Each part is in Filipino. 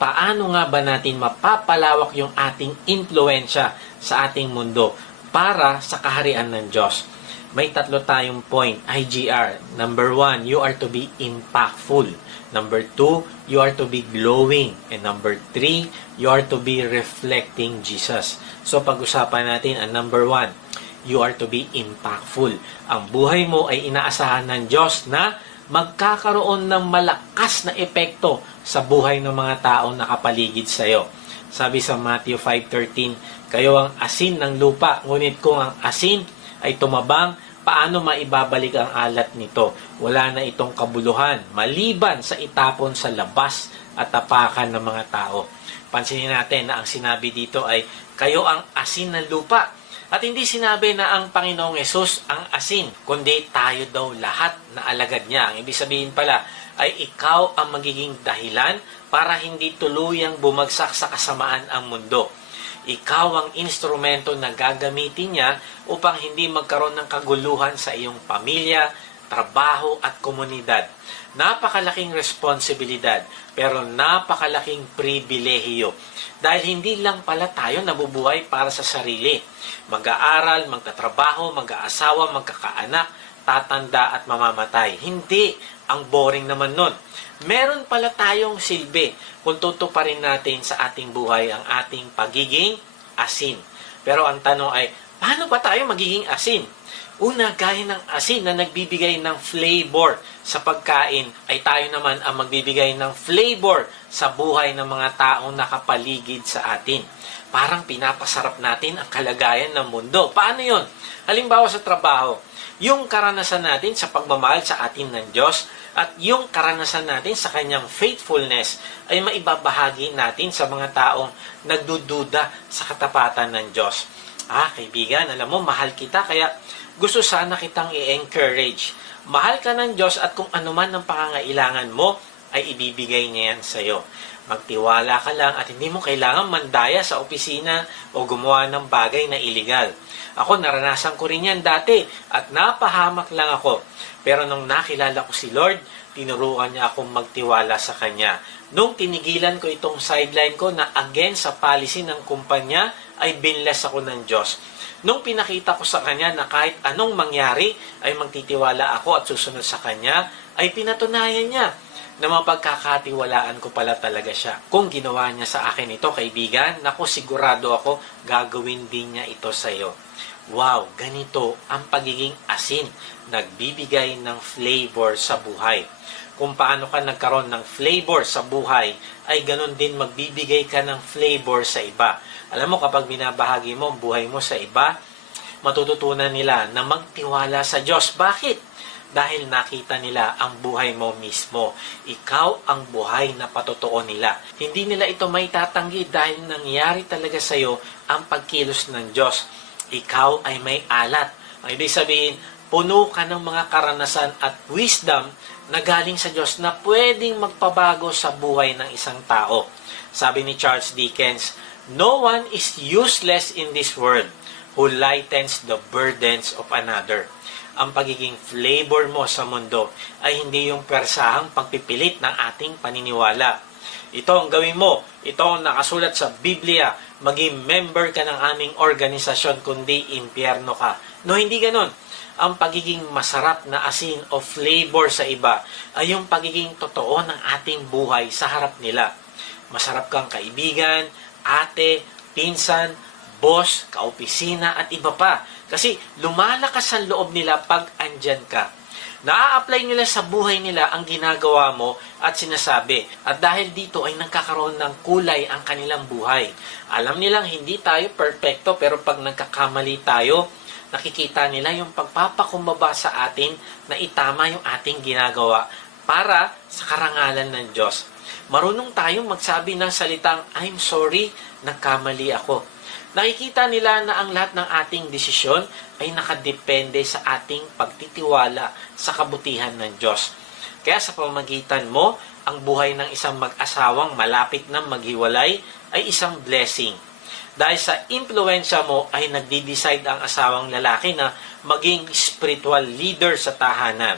Paano nga ba natin mapapalawak yung ating impluensya sa ating mundo para sa kaharian ng Diyos? May tatlo tayong point, IGR. Number one, you are to be impactful. Number two, you are to be glowing. And number three, you are to be reflecting Jesus. So pag-usapan natin ang number one, you are to be impactful. Ang buhay mo ay inaasahan ng Diyos na magkakaroon ng malakas na epekto sa buhay ng mga taong nakapaligid sa iyo. Sabi sa Matthew 5.13, kayo ang asin ng lupa, ngunit kung ang asin ay tumabang, paano maibabalik ang alat nito? Wala na itong kabuluhan, maliban sa itapon sa labas at tapakan ng mga tao. Pansinin natin na ang sinabi dito ay, kayo ang asin ng lupa. At hindi sinabi na ang Panginoong Yesus ang asin, kundi tayo daw lahat na alagad niya. Ang ibig sabihin pala ay ikaw ang magiging dahilan para hindi tuluyang bumagsak sa kasamaan ang mundo. Ikaw ang instrumento na gagamitin niya upang hindi magkaroon ng kaguluhan sa iyong pamilya, trabaho at komunidad. Napakalaking responsibilidad pero napakalaking pribilehiyo. Dahil hindi lang pala tayo nabubuhay para sa sarili. Mag-aaral, magtatrabaho, mag-aasawa, magkakaanak, tatanda at mamamatay. Hindi. Ang boring naman nun. Meron pala tayong silbi kung tutuparin natin sa ating buhay ang ating pagiging asin. Pero ang tanong ay, paano ba tayo magiging asin? Una, gaya ng asin na nagbibigay ng flavor sa pagkain, ay tayo naman ang magbibigay ng flavor sa buhay ng mga taong nakapaligid sa atin. Parang pinapasarap natin ang kalagayan ng mundo. Paano yon? Halimbawa sa trabaho, yung karanasan natin sa pagmamahal sa atin ng Diyos at yung karanasan natin sa kanyang faithfulness ay maibabahagi natin sa mga taong nagdududa sa katapatan ng Diyos. Ah, kaibigan, alam mo, mahal kita, kaya gusto sana kitang i-encourage. Mahal ka ng Diyos at kung anuman ang pangangailangan mo, ay ibibigay niya yan sa iyo. Magtiwala ka lang at hindi mo kailangan mandaya sa opisina o gumawa ng bagay na iligal. Ako, naranasan ko rin yan dati at napahamak lang ako. Pero nung nakilala ko si Lord, tinuruan niya akong magtiwala sa Kanya. Nung tinigilan ko itong sideline ko na against sa policy ng kumpanya, ay binless ako ng Diyos. Nung pinakita ko sa Kanya na kahit anong mangyari, ay magtitiwala ako at susunod sa Kanya, ay pinatunayan niya na mapagkakatiwalaan ko pala talaga siya. Kung ginawa niya sa akin ito, kaibigan, naku sigurado ako, gagawin din niya ito sa iyo. Wow, ganito ang pagiging asin, nagbibigay ng flavor sa buhay. Kung paano ka nagkaroon ng flavor sa buhay, ay ganun din magbibigay ka ng flavor sa iba. Alam mo, kapag binabahagi mo ang buhay mo sa iba, matututunan nila na magtiwala sa Diyos. Bakit? dahil nakita nila ang buhay mo mismo. Ikaw ang buhay na patotoo nila. Hindi nila ito may tatanggi dahil nangyari talaga sa iyo ang pagkilos ng Diyos. Ikaw ay may alat. Ang ibig sabihin, puno ka ng mga karanasan at wisdom na galing sa Diyos na pwedeng magpabago sa buhay ng isang tao. Sabi ni Charles Dickens, No one is useless in this world who lightens the burdens of another ang pagiging flavor mo sa mundo ay hindi yung persahang pagpipilit ng ating paniniwala. Ito ang gawin mo. Ito ang nakasulat sa Biblia. Maging member ka ng aming organisasyon kundi impyerno ka. No, hindi ganun. Ang pagiging masarap na asin o flavor sa iba ay yung pagiging totoo ng ating buhay sa harap nila. Masarap kang kaibigan, ate, pinsan, boss, kaopisina at iba pa. Kasi lumalakas ang loob nila pag andyan ka. Naa-apply nila sa buhay nila ang ginagawa mo at sinasabi. At dahil dito ay nagkakaroon ng kulay ang kanilang buhay. Alam nilang hindi tayo perfecto pero pag nagkakamali tayo, nakikita nila yung pagpapakumbaba sa atin na itama yung ating ginagawa para sa karangalan ng Diyos. Marunong tayong magsabi ng salitang, I'm sorry, nagkamali ako nakikita nila na ang lahat ng ating desisyon ay nakadepende sa ating pagtitiwala sa kabutihan ng Diyos. Kaya sa pamagitan mo, ang buhay ng isang mag-asawang malapit na maghiwalay ay isang blessing. Dahil sa impluensya mo ay nagdi-decide ang asawang lalaki na maging spiritual leader sa tahanan.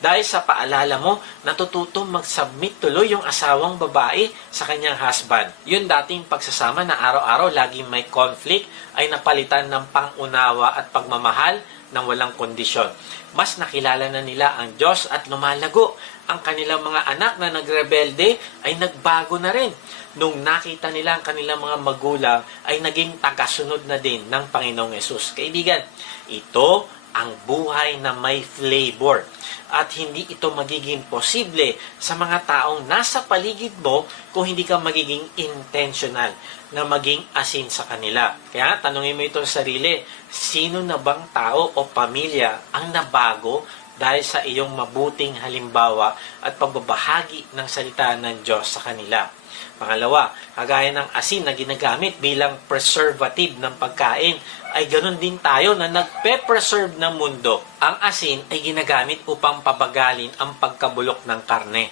Dahil sa paalala mo, natututong mag-submit tuloy yung asawang babae sa kanyang husband. Yun dating pagsasama na araw-araw laging may conflict ay napalitan ng pangunawa at pagmamahal ng walang kondisyon. Mas nakilala na nila ang Diyos at lumalago. Ang kanilang mga anak na nagrebelde ay nagbago na rin. Nung nakita nila ang kanilang mga magulang ay naging tagasunod na din ng Panginoong Yesus. Kaibigan, ito ang buhay na may flavor. At hindi ito magiging posible sa mga taong nasa paligid mo kung hindi ka magiging intentional na maging asin sa kanila. Kaya tanongin mo ito sa sarili, sino na bang tao o pamilya ang nabago dahil sa iyong mabuting halimbawa at pagbabahagi ng salita ng Diyos sa kanila? Pangalawa, kagaya ng asin na ginagamit bilang preservative ng pagkain, ay ganun din tayo na nagpe-preserve ng mundo. Ang asin ay ginagamit upang pabagalin ang pagkabulok ng karne.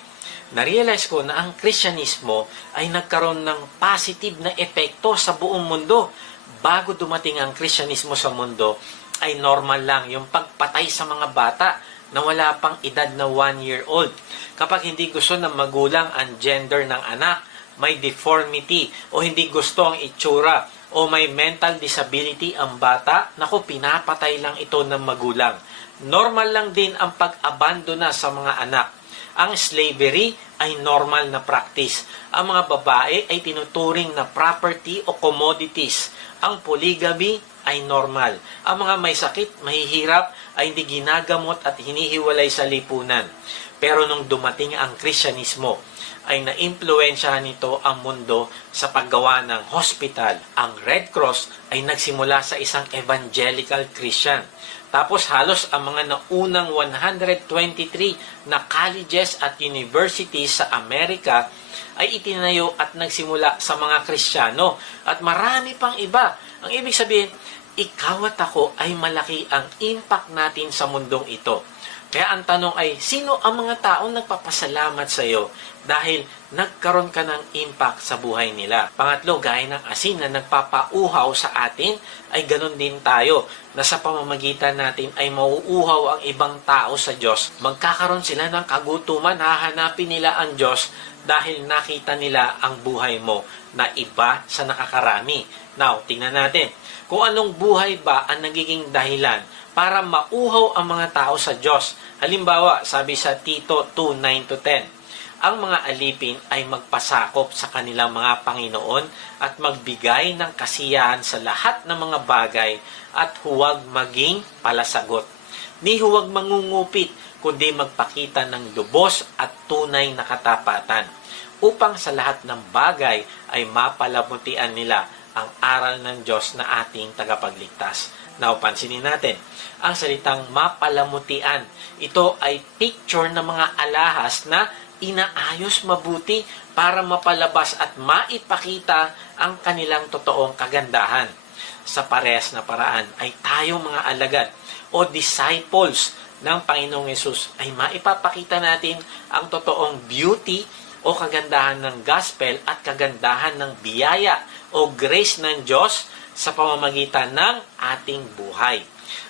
Na-realize ko na ang Kristyanismo ay nagkaroon ng positive na epekto sa buong mundo. Bago dumating ang Kristyanismo sa mundo, ay normal lang yung pagpatay sa mga bata na wala pang edad na one year old. Kapag hindi gusto ng magulang ang gender ng anak, may deformity o hindi gusto ang itsura o may mental disability ang bata, naku, pinapatay lang ito ng magulang. Normal lang din ang pag-abandona sa mga anak. Ang slavery ay normal na practice. Ang mga babae ay tinuturing na property o commodities. Ang polygamy ay normal. Ang mga may sakit, mahihirap, ay hindi ginagamot at hinihiwalay sa lipunan. Pero nung dumating ang Kristyanismo, ay naimpluensyahan nito ang mundo sa paggawa ng hospital. Ang Red Cross ay nagsimula sa isang evangelical Christian. Tapos halos ang mga naunang 123 na colleges at universities sa Amerika ay itinayo at nagsimula sa mga Kristiyano. At marami pang iba. Ang ibig sabihin, ikaw at ako ay malaki ang impact natin sa mundong ito. Kaya ang tanong ay, sino ang mga taong nagpapasalamat sa iyo dahil nagkaroon ka ng impact sa buhay nila? Pangatlo, gaya ng asin na nagpapauhaw sa atin, ay ganun din tayo na sa pamamagitan natin ay mauuhaw ang ibang tao sa Diyos. Magkakaroon sila ng kagutuman, hahanapin nila ang Diyos dahil nakita nila ang buhay mo na iba sa nakakarami. Now, tingnan natin kung anong buhay ba ang nagiging dahilan para mauhaw ang mga tao sa Diyos. Halimbawa, sabi sa Tito 2:9-10, ang mga alipin ay magpasakop sa kanilang mga Panginoon at magbigay ng kasiyahan sa lahat ng mga bagay at huwag maging palasagot. Ni huwag mangungupit, kundi magpakita ng lubos at tunay na katapatan upang sa lahat ng bagay ay mapalamutian nila ang aral ng Diyos na ating tagapagligtas. Now, pansinin natin, ang salitang mapalamutian. Ito ay picture ng mga alahas na inaayos mabuti para mapalabas at maipakita ang kanilang totoong kagandahan. Sa parehas na paraan ay tayong mga alagad o disciples ng Panginoong Yesus ay maipapakita natin ang totoong beauty o kagandahan ng gospel at kagandahan ng biyaya o grace ng Diyos sa pamamagitan ng ating buhay.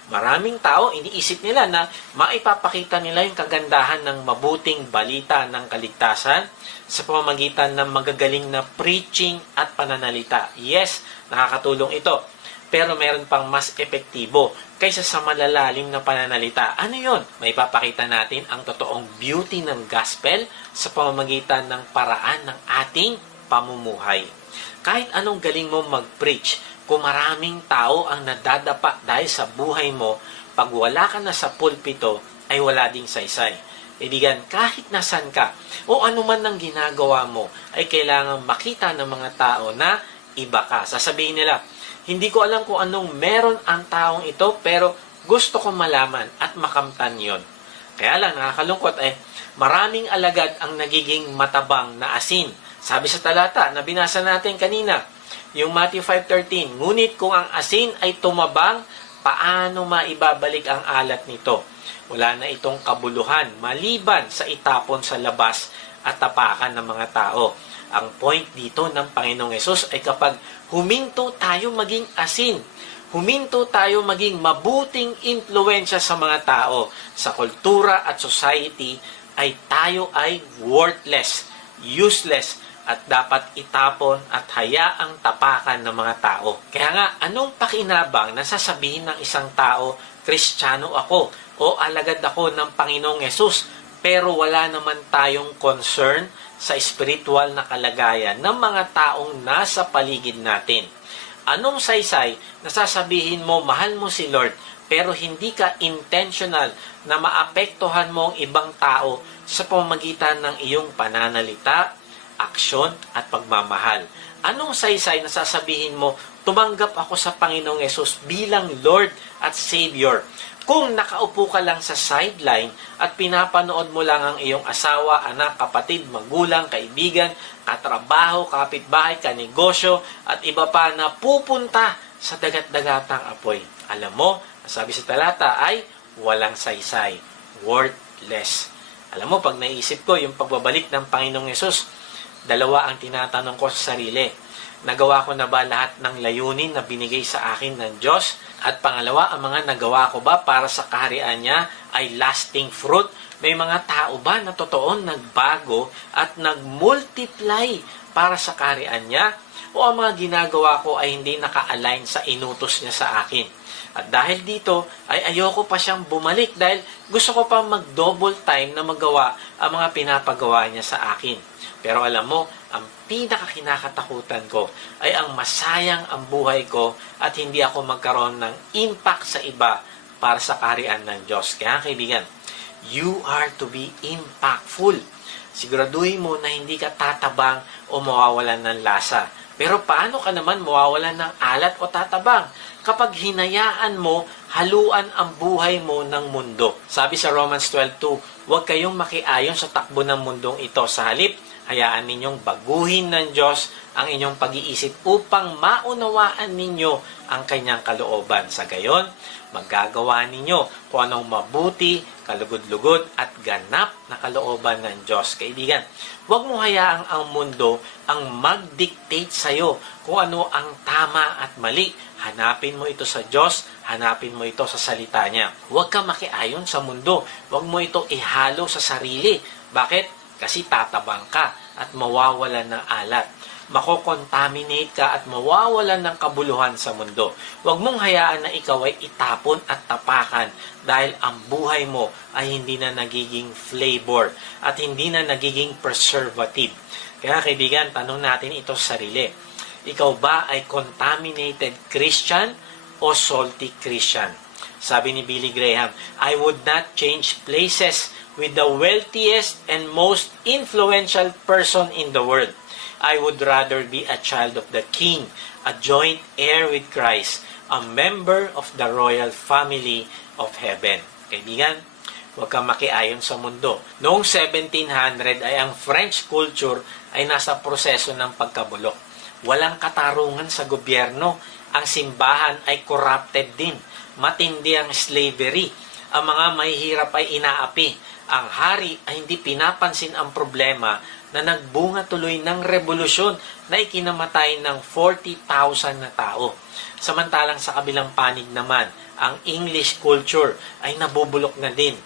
Maraming tao, iniisip nila na maipapakita nila yung kagandahan ng mabuting balita ng kaligtasan sa pamamagitan ng magagaling na preaching at pananalita. Yes, nakakatulong ito. Pero meron pang mas epektibo kaysa sa malalalim na pananalita. Ano yon? May papakita natin ang totoong beauty ng gospel sa pamamagitan ng paraan ng ating pamumuhay. Kahit anong galing mo mag-preach, kung maraming tao ang nadadapa dahil sa buhay mo, pag wala ka na sa pulpito, ay wala ding saysay. Ibigan, kahit nasan ka, o anuman ang ginagawa mo, ay kailangan makita ng mga tao na iba ka. Sasabihin nila, hindi ko alam kung anong meron ang taong ito, pero gusto ko malaman at makamtan yon. Kaya lang, nakakalungkot eh, maraming alagad ang nagiging matabang na asin. Sabi sa talata na binasa natin kanina, yung Matthew 5.13, Ngunit kung ang asin ay tumabang, paano maibabalik ang alat nito? Wala na itong kabuluhan, maliban sa itapon sa labas at tapakan ng mga tao. Ang point dito ng Panginoong Yesus ay kapag huminto tayo maging asin, huminto tayo maging mabuting impluensya sa mga tao, sa kultura at society, ay tayo ay worthless, useless, at dapat itapon at hayaang tapakan ng mga tao. Kaya nga, anong pakinabang na sasabihin ng isang tao, Kristiyano ako o alagad ako ng Panginoong Yesus, pero wala naman tayong concern sa spiritual na kalagayan ng mga taong nasa paligid natin. Anong saysay na sasabihin mo, mahal mo si Lord, pero hindi ka intentional na maapektuhan mo ang ibang tao sa pamamagitan ng iyong pananalita, aksyon at pagmamahal. Anong saysay na sasabihin mo, tumanggap ako sa Panginoong Yesus bilang Lord at Savior. Kung nakaupo ka lang sa sideline at pinapanood mo lang ang iyong asawa, anak, kapatid, magulang, kaibigan, katrabaho, kapitbahay, kanegosyo, at iba pa na pupunta sa dagat-dagatang apoy. Alam mo, sabi sa talata ay walang saysay, worthless. Alam mo, pag naisip ko yung pagbabalik ng Panginoong Yesus, Dalawa ang tinatanong ko sa sarili. Nagawa ko na ba lahat ng layunin na binigay sa akin ng Diyos? At pangalawa, ang mga nagawa ko ba para sa kaharian niya ay lasting fruit? May mga tao ba na totoo nagbago at nagmultiply para sa kaharian niya? O ang mga ginagawa ko ay hindi naka-align sa inutos niya sa akin? At dahil dito, ay ayoko pa siyang bumalik dahil gusto ko pa mag-double time na magawa ang mga pinapagawa niya sa akin. Pero alam mo, ang pinakakinakatakutan ko ay ang masayang ang buhay ko at hindi ako magkaroon ng impact sa iba para sa kaharian ng Diyos. Kaya kaibigan, you are to be impactful. Siguraduhin mo na hindi ka tatabang o mawawalan ng lasa. Pero paano ka naman mawawalan ng alat o tatabang? Kapag hinayaan mo, haluan ang buhay mo ng mundo. Sabi sa Romans 12.2, huwag kayong makiayon sa takbo ng mundong ito. Sa halip, hayaan ninyong baguhin ng Diyos ang inyong pag-iisip upang maunawaan ninyo ang kanyang kalooban. Sa gayon, magagawa ninyo kung anong mabuti, kalugod-lugod at ganap na kalooban ng Diyos. Kaibigan, huwag mo hayaang ang mundo ang mag-dictate sa'yo kung ano ang tama at mali. Hanapin mo ito sa Diyos, hanapin mo ito sa salita niya. Huwag ka makiayon sa mundo. Huwag mo ito ihalo sa sarili. Bakit? Kasi tatabang ka at mawawalan ng alat. Makokontaminate ka at mawawalan ng kabuluhan sa mundo. Huwag mong hayaan na ikaw ay itapon at tapakan dahil ang buhay mo ay hindi na nagiging flavor at hindi na nagiging preservative. Kaya kaibigan, tanong natin ito sa sarili. Ikaw ba ay contaminated Christian o salty Christian? Sabi ni Billy Graham, I would not change places with the wealthiest and most influential person in the world. I would rather be a child of the King, a joint heir with Christ, a member of the royal family of heaven. Kaibigan, huwag kang makiayon sa mundo. Noong 1700 ay ang French culture ay nasa proseso ng pagkabulok. Walang katarungan sa gobyerno. Ang simbahan ay corrupted din. Matindi ang slavery. Ang mga mahihirap ay inaapi ang hari ay hindi pinapansin ang problema na nagbunga tuloy ng revolusyon na ikinamatay ng 40,000 na tao. Samantalang sa kabilang panig naman, ang English culture ay nabubulok na din.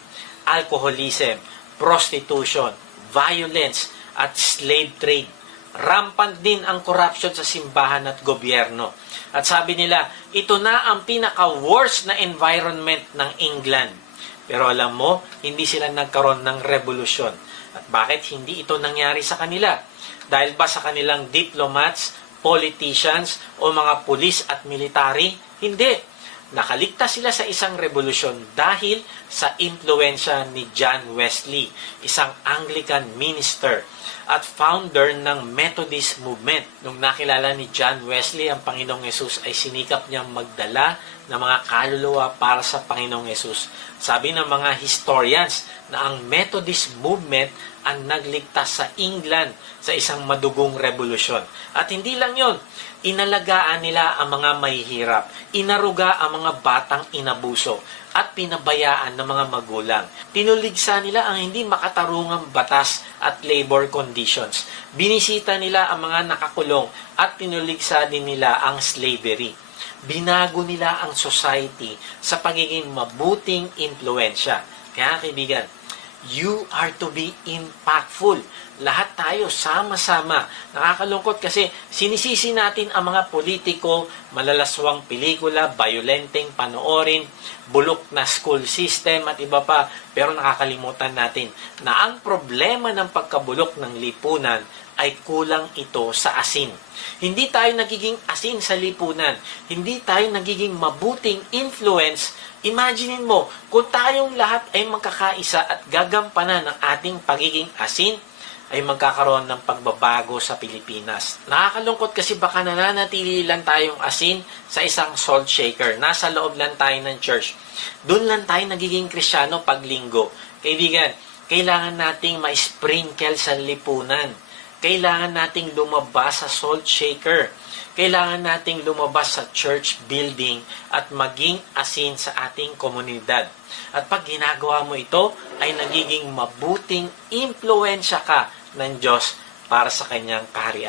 Alcoholism, prostitution, violence, at slave trade. Rampant din ang corruption sa simbahan at gobyerno. At sabi nila, ito na ang pinaka-worst na environment ng England pero alam mo, hindi sila nagkaroon ng revolusyon. At bakit hindi ito nangyari sa kanila? Dahil ba sa kanilang diplomats, politicians, o mga pulis at military? Hindi. Nakaligtas sila sa isang revolusyon dahil sa impluensya ni John Wesley, isang Anglican minister at founder ng Methodist movement. Nung nakilala ni John Wesley ang Panginoong Yesus ay sinikap niyang magdala ng mga kaluluwa para sa Panginoong Yesus. Sabi ng mga historians na ang Methodist movement ang nagligtas sa England sa isang madugong revolusyon. At hindi lang yon, inalagaan nila ang mga mahihirap, inaruga ang mga batang inabuso, at pinabayaan ng mga magulang. Tinuligsa nila ang hindi makatarungang batas at labor conditions. Binisita nila ang mga nakakulong at tinuligsa din nila ang slavery. Binago nila ang society sa pagiging mabuting impluensya. Kaya kaibigan, you are to be impactful. Lahat tayo sama-sama. Nakakalungkot kasi sinisisi natin ang mga politiko, malalaswang pelikula, violenteng panoorin, bulok na school system at iba pa. Pero nakakalimutan natin na ang problema ng pagkabulok ng lipunan ay kulang ito sa asin. Hindi tayo nagiging asin sa lipunan. Hindi tayo nagiging mabuting influence Imaginein mo, kung tayong lahat ay magkakaisa at gagampanan ng ating pagiging asin, ay magkakaroon ng pagbabago sa Pilipinas. Nakakalungkot kasi baka nananatili lang tayong asin sa isang salt shaker. Nasa loob lang tayo ng church. Doon lang tayo nagiging krisyano pag linggo. Kaibigan, kailangan nating ma-sprinkle sa lipunan. Kailangan nating lumabas sa salt shaker kailangan nating lumabas sa church building at maging asin sa ating komunidad. At pag ginagawa mo ito, ay nagiging mabuting impluensya ka ng Diyos para sa kanyang kaharian.